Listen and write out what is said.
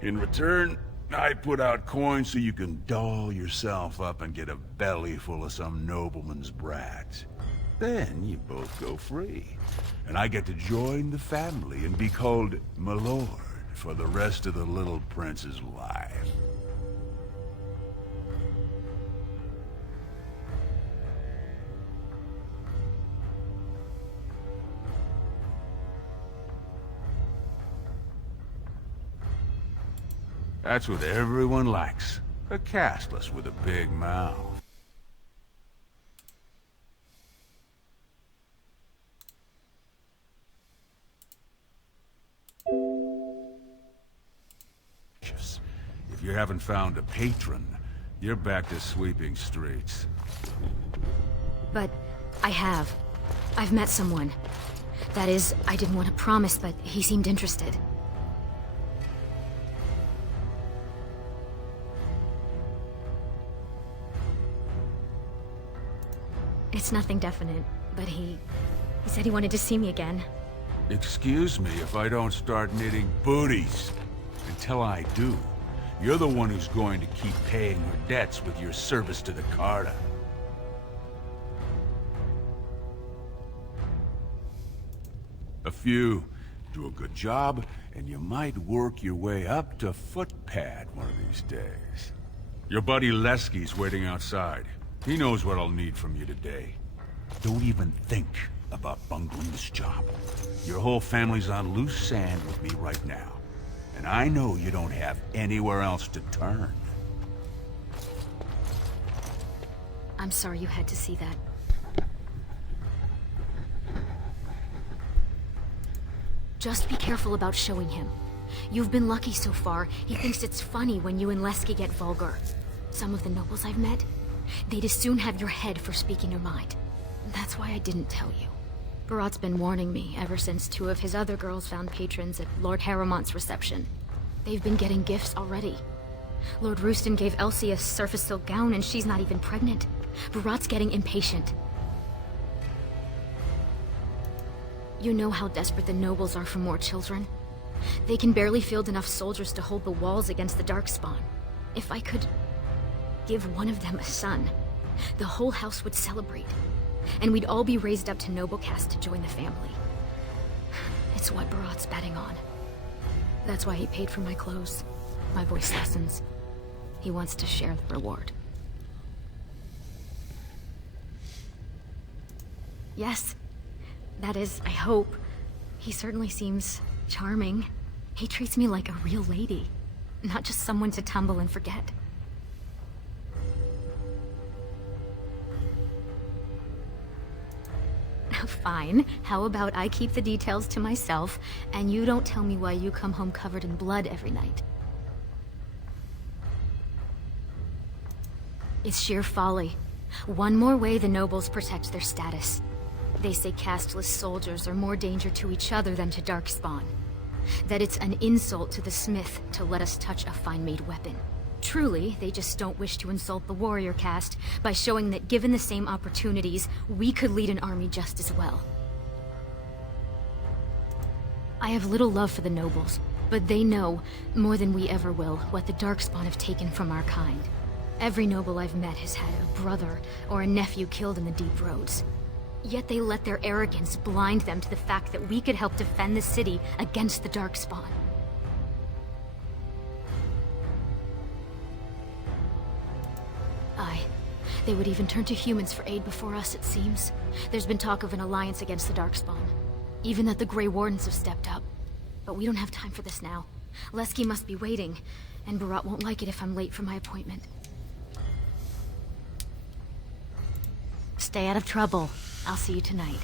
In return, I put out coins so you can doll yourself up and get a belly full of some nobleman's brats. Then you both go free, and I get to join the family and be called my lord for the rest of the little prince's life. That's what everyone likes. A castless with a big mouth. If you haven't found a patron, you're back to sweeping streets. But I have. I've met someone. That is, I didn't want to promise, but he seemed interested. It's nothing definite, but he said he wanted to see me again. Excuse me if I don't start knitting booties. Until I do, you're the one who's going to keep paying her debts with your service to the Carta. A few do a good job, and you might work your way up to footpad one of these days. Your buddy Lesky's waiting outside. He knows what I'll need from you today. Don't even think about bungling this job. Your whole family's on loose sand with me right now. And I know you don't have anywhere else to turn. I'm sorry you had to see that. Just be careful about showing him. You've been lucky so far. He thinks it's funny when you and Lesky get vulgar. Some of the nobles I've met, they'd as soon have your head for speaking your mind. That's why I didn't tell you. Barat's been warning me ever since two of his other girls found patrons at Lord Harremont's reception. They've been getting gifts already. Lord Rooston gave Elsie a surface silk gown and she's not even pregnant. Barat's getting impatient. You know how desperate the nobles are for more children? They can barely field enough soldiers to hold the walls against the Darkspawn. If I could give one of them a son, the whole house would celebrate. And we'd all be raised up to noble caste to join the family. It's what Barat's betting on. That's why he paid for my clothes, my voice lessons. He wants to share the reward. Yes. That is, I hope. He certainly seems charming. He treats me like a real lady, not just someone to tumble and forget. Fine. How about I keep the details to myself, and you don't tell me why you come home covered in blood every night? It's sheer folly. One more way the nobles protect their status. They say casteless soldiers are more danger to each other than to Darkspawn. That it's an insult to the smith to let us touch a fine-made weapon. Truly, they just don't wish to insult the warrior caste by showing that given the same opportunities, we could lead an army just as well. I have little love for the nobles, but they know, more than we ever will, what the Darkspawn have taken from our kind. Every noble I've met has had a brother or a nephew killed in the deep roads. Yet they let their arrogance blind them to the fact that we could help defend the city against the Darkspawn. Aye. They would even turn to humans for aid before us, it seems. There's been talk of an alliance against the Darkspawn. Even that the Grey Wardens have stepped up. But we don't have time for this now. Lesky must be waiting, and Barat won't like it if I'm late for my appointment. Stay out of trouble. I'll see you tonight.